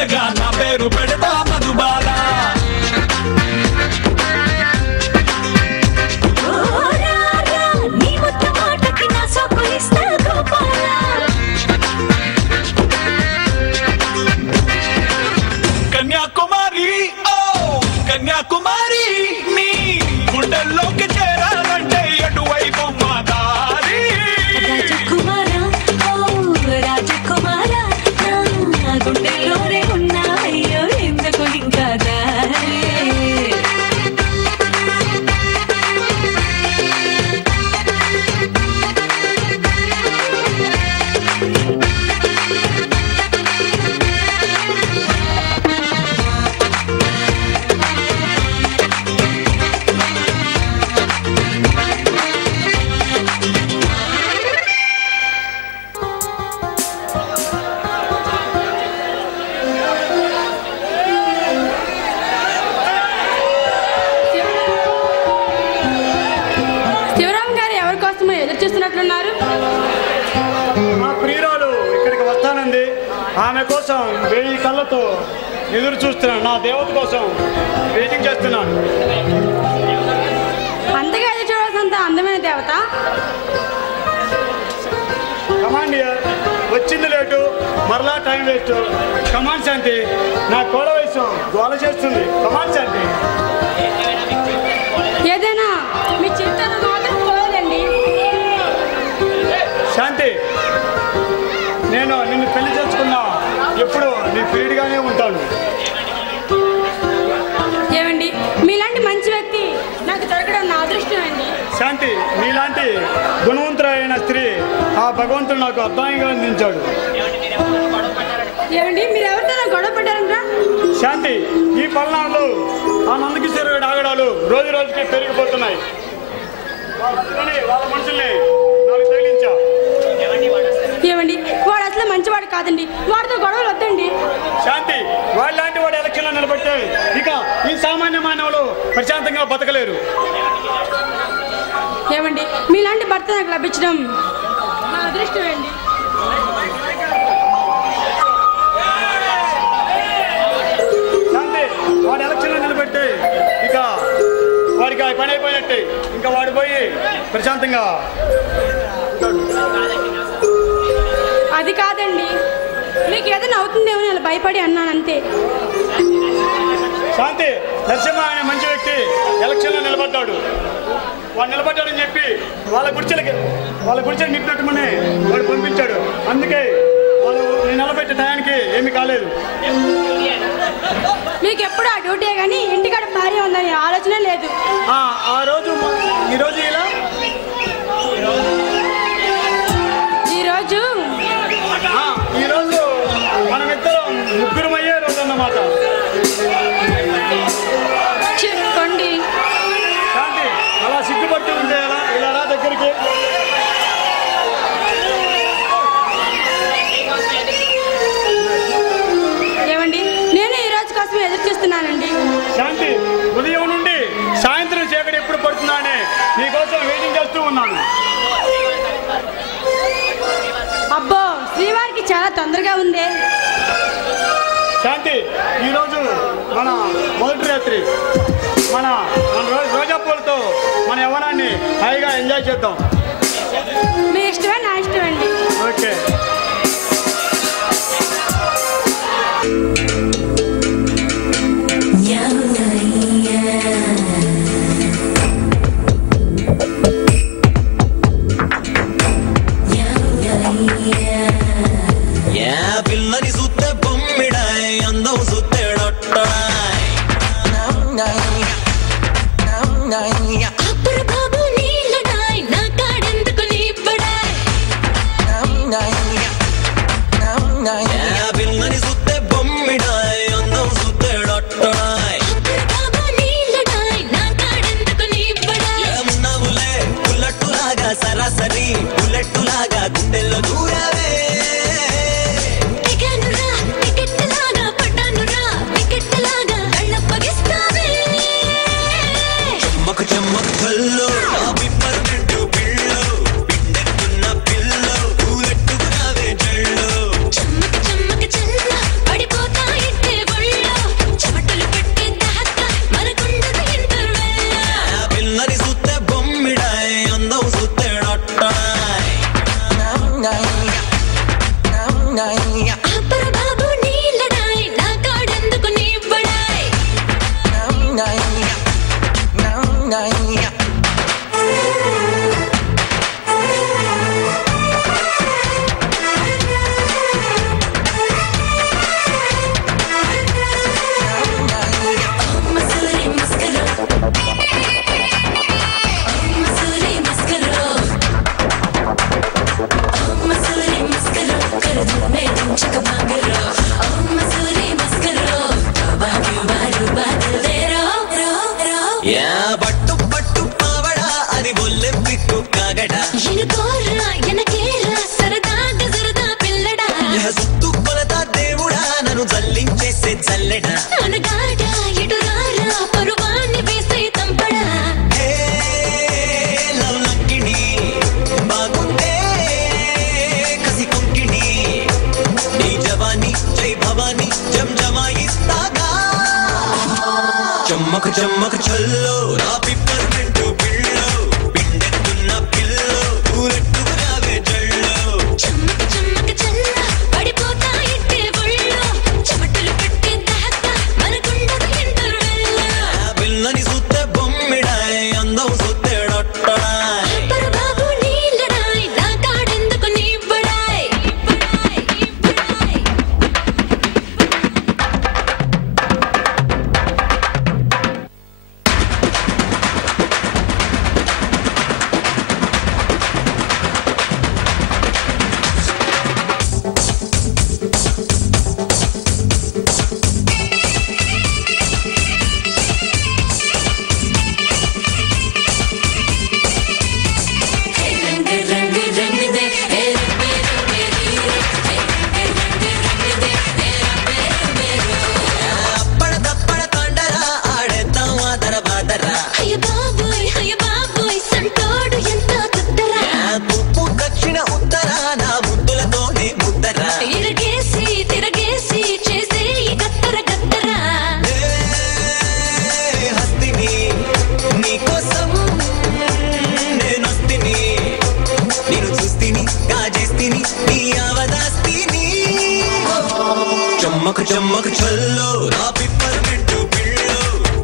ముద్దుగా నా పేరు పెడతా మధుబాల కన్యాకుమారి ఓ కన్యాకుమారి నీ గుండెల్లోకి చేరాలంటే ఎటువైపు మా దారి రాజకుమారా ఓ రాజకుమారా నా గుండెల్లోనే ఉన్నాయో ఎందుకు ఇంకా దారి ఆమె కోసం 1000 కళ్ళతో ఎదురు చూస్తున్నాను. నా దేవత కోసం వెయిటింగ్ చేస్తున్నాను. అంతగా ఎదురు చూడాల్సినంత అందమైన దేవత కమాండ్ వచ్చింది లేటు, మరలా టైం వేస్ట్. కమాండ్ శాంతి, నా కోడ వయసు గోల చేస్తుంది. కమాండ్ శాంతి, ఏదైనా మీ చిత్తను మాత్రం పోలేదండి. శాంతి, నేను నిన్ను పెళ్లి చేసుకున్నా ఎప్పుడు నీ పీరియడ్గానే ఉంటాను. ఏమండి, మీలాంటి మంచి వ్యక్తి నాకు దొరకడం నా అదృష్టం అండి. శాంతి, నీలాంటి గుణవంతులైన స్త్రీ ఆ భగవంతుడు నాకు అర్థంగా అందించాడు. ఏమండి, మీరు ఎవరితో గొడవ పడ్డారంటా? శాంతి, ఈ పల్నాడులో ఆ నందకిశోరుడి ఆగడాలు రోజు రోజుకి పెరిగిపోతున్నాయి. వాళ్ళ మనుషుల్ని నాకు తగిలించా. ఏమండి, వాడు అసలు మంచివాడు కాదండి. వాడితో గొడవలు వద్దండి. శాంతి, వాళ్ళలాంటి వాడు ఎలక్షన్లో నిలబడితే ఇక ఈ సామాన్య మానవులు ప్రశాంతంగా బతకలేరు. ఏమండి, మీలాంటి భర్త నాకు లభించడం నా అదృష్టం అండి. శాంతి, వాడు ఎలక్షన్లో నిలబెడితే ఇక వాడికి ఆ పని అయిపోయినట్టే. ఇంకా వాడు పోయి ప్రశాంతంగా. అది కాదండి, మీకు ఏదైనా అవుతుందేమో నేను భయపడి అన్నాను అంతే. శాంతి, నరసింహ అనే మంచి వ్యక్తి ఎలక్షన్లో నిలబడ్డాడు. వాడు నిలబడ్డాడని చెప్పి వాళ్ళ గుడిచెలు నింపెట్టమని వాడు పంపించాడు. అందుకే వాళ్ళు నిలబెట్టే టయానికి ఏమీ కాలేదు. మీకు ఎప్పుడు ఆ డ్యూటీ కానీ ఇంటికాడ భార్య ఉందని ఆలోచన లేదు. ఈరోజు ఇలా ఈరోజు మనమిద్దరం ముగ్గురమయ్యే రోజు అన్నమాట. చెప్పండి శాంతి, అలా సిగ్గుపడుతూ ఉంటే ఇలా రా దగ్గరికి. ఏమండి, నేను ఈ రోజు కోసం ఎదురు చూస్తున్నానండి. శాంతి, ఉదయం నుండి సాయంత్రం చీకటి ఎప్పుడు పడుతుందని నీకోసం వెయిటింగ్ చేస్తూ ఉన్నాను. అబ్బో, శ్రీవారికి చాలా తొందరగా ఉందే. శాంతి, ఈరోజు మన మొదటి రాత్రి మన రోజా పూలతో మన యవ్వనాన్ని హాయిగా ఎంజాయ్ చేద్దాం. మీ ఇష్టమే నా ఇష్టం అండి. ఓకే. పిల్లని సుత్తే బొమ్మిడాయ్ అందం సుత్తే డొట్టడాయ్ అప్పుడు బాబు నీళ్ళడాయ్ నా కాడెందుకు నీపడాయ్ चमक चमक चलो ना पिपरमेंट पिल्लो पिंडेत्तुन्न पिल्लो ఊరెట్టుకురావే జల్లో చమ్మక చమ్మక చల్ల పడిపోతా ఇట్టే ఒళ్ళో చెమటలు పట్టే దాక మనకుండదు ఇంటర్వెల్లో పిల్లని సుత్తే బొమ్మిడాయ్ అందం సుత్తే డొట్టడాయ్ పరబాబు నీళ్ళడాయ్ నా కాడెందుకు నీవ్వడాయ్ चमक चमक चलो ना पिपरमेंट पिल्लो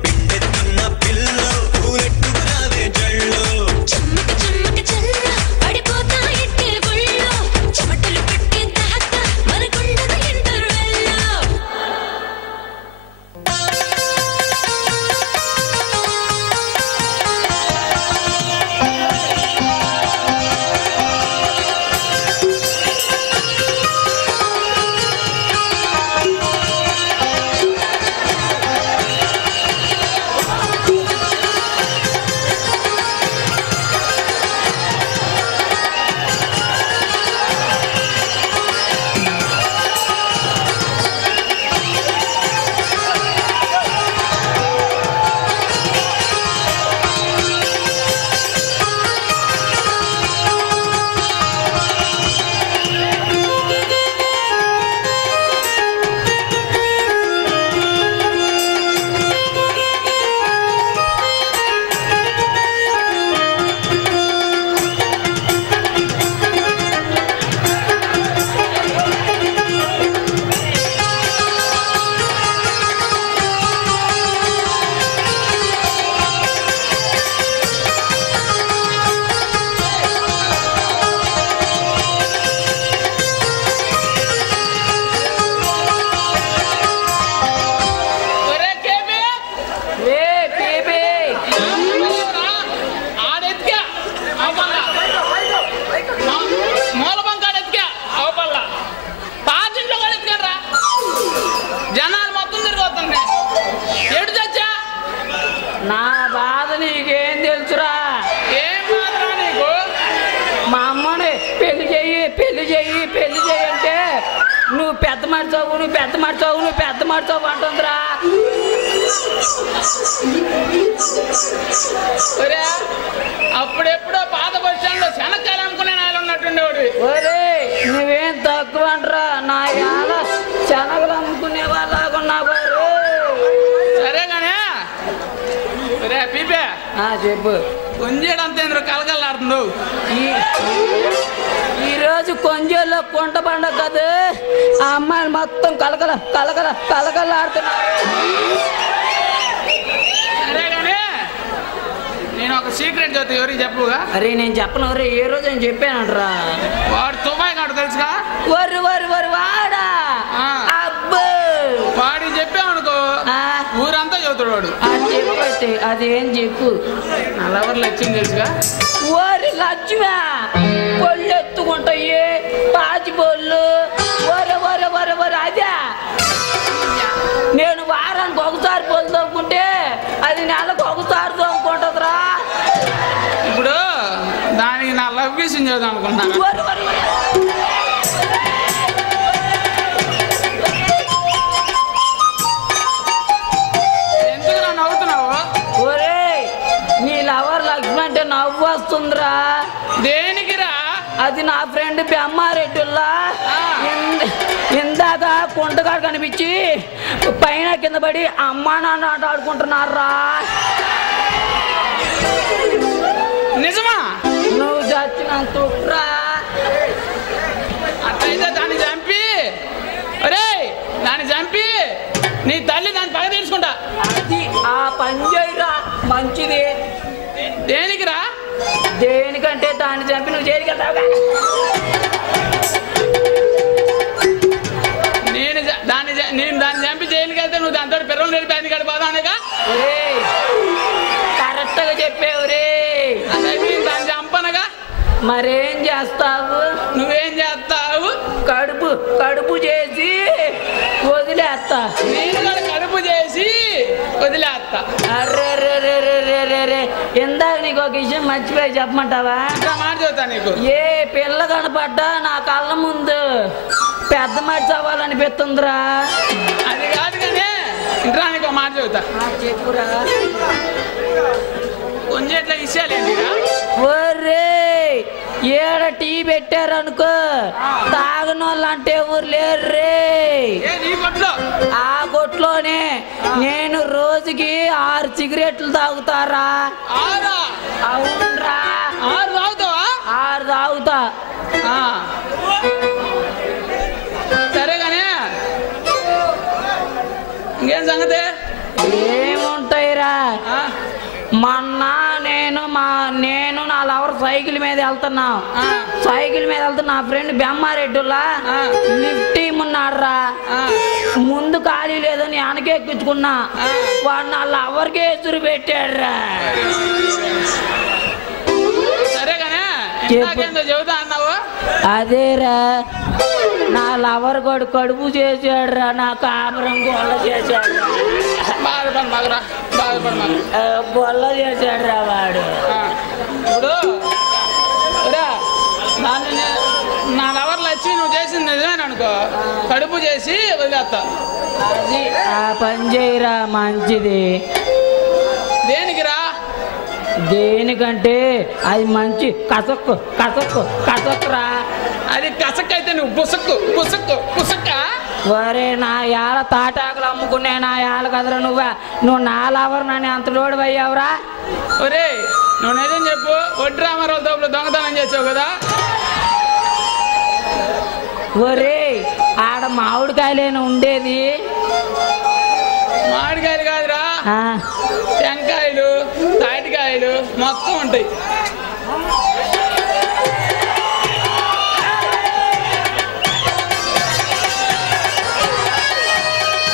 पिंडेत्तुन्न पिल्लो ఊరెట్టుకురావే జల్లో చమ్మక చమ్మక చల్ల పడిపోతా ఇట్టే ఒళ్ళో చెమటలు పట్టే దాక మనకుండదు ఇంటర్వెల్లో నా బాధ నీకేం తెలుసురా? ఏం మాత్రం నీకు? మా అమ్మని పెళ్లి చెయ్యి అంటే నువ్వు పెద్ద మడిచావు అంటుందిరా. అప్పుడెప్పుడో పాత బస్ స్టాండ్ లో శనక్కాయలు అమ్ముకునే నాయలు ఉన్నట్టుండేవాడు. ఒరే నువ్వేం తక్కువ అంటరా, నా యాల శనగలు అమ్ముకునే వాళ్ళకున్నా సరే గానే పీపే చెప్పు. కొంజేడంతా ఎందుకు కలకలాడుతున్నావు? ఈరోజు కొంచెంలో కుంట పండగ కదా, ఆ అమ్మాయిలు మొత్తం కలకలాడుతున్నారు. సరే కానీ నేను ఒక సీక్రెట్ చెప్తా, ఎవరికి చెప్పుగా? అరే నేను చెప్పను, రే ఏ రోజు నేను చెప్పానంటరా. వాడు తుమ్మాయి కాడు తెలుసుగా? వరు వాడా అబ్బో వాడికి చెప్పామనుకో ఊరంతా చెబుతాడు వాడు. అది చెప్పైతే అదేం చెప్పు. నల్లవరు లక్ష్యం తెలుసుగా? ఓరి లక్ష్మా, పొల్లు ఎత్తుకుంటాయి పాచి పొల్లు. వర అదే నేను వారానికి ఒకసారి పొల్లు తోముకుంటే అది నెలకు ఒకసారి తోముకుంటుందిరా. ఇప్పుడు దానికి నా లవ్ విషయం చేద్దాం అనుకుంటున్నాను. ఎందుకు నా నవ్వుతున్నావు? ఒరే నీ లవర్ లక్ష్మి అంటే నవ్వు వస్తుందిరా. దేనికిరా? అది నా ఫ్రెండ్ బెమ్మారెడ్డిల్లా ఇందాక కుంటగాడు కనిపించి పైన కింద పడి అమ్మా నాన్న ఆట ఆడుకుంటున్నారా. నిజమా? నువ్వు చచ్చినంత తుట్రా. అట్లయితే దాన్ని చంపి దాన్ని చంపి నీ తల్లి దాన్ని పగ తీర్చుకుంటా. అది ఆ పని చేయరా మంచిది. దేనికిరా? దేనికంటే దాన్ని చంపి నువ్వు జైలుకి వెళ్తావుగా. నేను దాన్ని చంపి జైలుకి వెళ్తే నువ్వు దాంతో పిల్లలు నడిపేది కాదు బాధానేగా? కరెక్ట్గా చెప్పావు రే. అదైతే నేను దాన్ని చంపనగా. మరేం చేస్తావు? నువ్వేం చేస్తావు? కడుపు చేసి వదిలేస్తా. నేను కూడా కడుపు చేసి వదిలేస్తా. అర్రే ఇందాక నీకు ఒక విషయం మర్చిపోయి చెప్పమంటావా? మాట చెబుతా నీకు. ఏ పిల్ల కనపడ్డా నా కళ్ళ ముందు పెద్ద మనిషి అవ్వాలనిపిస్తుందిరా. అది కాదు కానీ ఇంట్రా నీకు మాట చెబుతా. చెప్పురా. కొంచెం ఎట్లా ఇచ్చేయాలేంటిరా? ఒరే ఏడ టీ పెట్టారనుకో తాగనోళ్ళు అంటే ఊరు లేర్రే. ఆ కొట్లోనే నేను రోజుకి 6 సిగరెట్లు తాగుతారా. అవునరా. 6 తాగుతావా? 6 తాగుతా. సరే కానీ ఇంకేం సంగతి? ఏముంటాయిరా, మొన్న నేను నా లవర్ సైకిల్ మీద వెళ్తున్నా. నా ఫ్రెండ్ బెమ్మారెడ్డిలా లిఫ్ట్ ఇమ్మన్నాడురా. ముందు ఖాళీ లేదని వెనకెక్కించుకున్నా. వాడు నా లవర్కి ఎదురు పెట్టాడురా. సరే కానీ చెబుతా అన్నావు. అదేరా నా లవర్ గడు కడుపు చేశాడురా, నా కాపురం గొల్ల చేశాడు. గొల్ల చేశాడురా వాడు. ఇప్పుడు నా లవర్లు వచ్చి నువ్వు చేసింది నిజమేనా అనుకో, కడుపు చేసి వదిలేస్తా. అది ఆ పని చేయరా మంచిది. దేనికిరా? దేనికంటే అది మంచి కసక్కురా. అది కసక్కైతే నువ్వు పుసక్కు. వరే నా యాల తాటాకులు అమ్ముకునే నా యాల కదరా నువ్వు నా లవర్ నన్ను అంత లోడు అయ్యావురా. ఒరే నువ్వు నిజం చెప్పు, వడ్డీ రామారావు తోపులో దొంగతనం చేసావు కదా? ఒరే ఆడ మామిడికాయలేనా ఉండేది? మామిడికాయలు కాదురా, టెంకాయలు తాటికాయలు మొత్తం ఉంటాయి.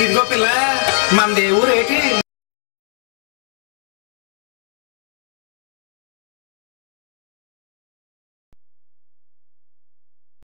ఇదిగో పిల్ల, మన దేవురేటి